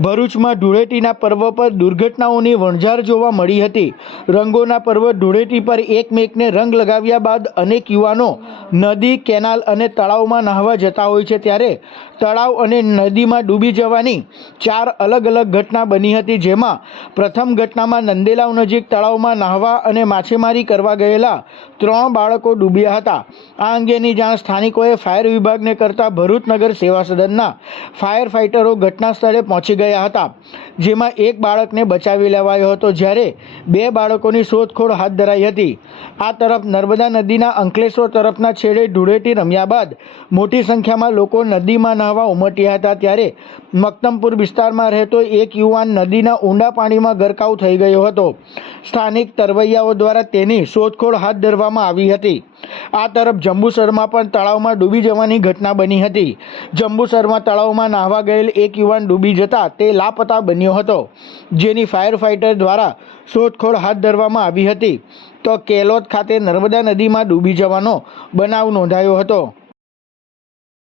ભરૂચમાં ધૂળેટીના પર્વ પર દુર્ઘટનાઓની વણઝાર જોવા મળી હતી. રંગોના પર્વ ધૂળેટી પર એકમેકને રંગ લગાવ્યા બાદ અનેક યુવાનો નદી, કેનાલ અને તળાવમાં નહાવા જતા હોય છે ત્યારે તળાવ અને નદીમાં ડૂબી જવાની ચાર અલગ અલગ ઘટના બની હતી જેમાં પ્રથમ ઘટનામાં નંદેલાવ નજીક તળાવમાં નહાવા અને માછીમારી કરવા ગયેલા ત્રણ બાળકો ડૂબ્યા હતા. આ અંગેની જાણ સ્થાનિકોએ ફાયર વિભાગને કરતા ભરૂચ નગર સેવા સદનના ફાયર ફાઇટરો ઘટના સ્થળે પહોંચી ગયા હતા. જેમાં એક બાળકને બચાવી લેવાયો હતો જ્યારે બે બાળકોની શોધખોળ હાથ ધરાઈ હતી. આ તરફ નર્મદા નદીના અંકલેશ્વર તરફના છેડે ધૂળેટી રમ્યા બાદ મોટી સંખ્યામાં લોકો નદીમાં નહાવા ઉમટ્યા હતા. ત્યારે મક્તમપુર વિસ્તારમાં રહેતો એક યુવાન નદીના ઊંડા પાણીમાં ગરકાવ થઈ ગયો હતો. સ્થાનિક તરવૈયાઓ દ્વારા તેની શોધખોળ હાથ ધરવામાં આવી હતી. આ તરફ જંબુસરમાં પણ તળાવમાં ડૂબી જવાની ઘટના બની હતી. જંબુસરમાં તળાવમાં નાહવા ગયેલ એક યુવાન ડૂબી જતા તે લાપતા બન્યો હતો, જેની ફાયર ફાઇટર દ્વારા શોધખોળ હાથ ધરવામાં આવી હતી. તો કેલોદ ખાતે નર્મદા નદીમાં ડૂબી જવાનો બનાવ નોંધાયો હતો.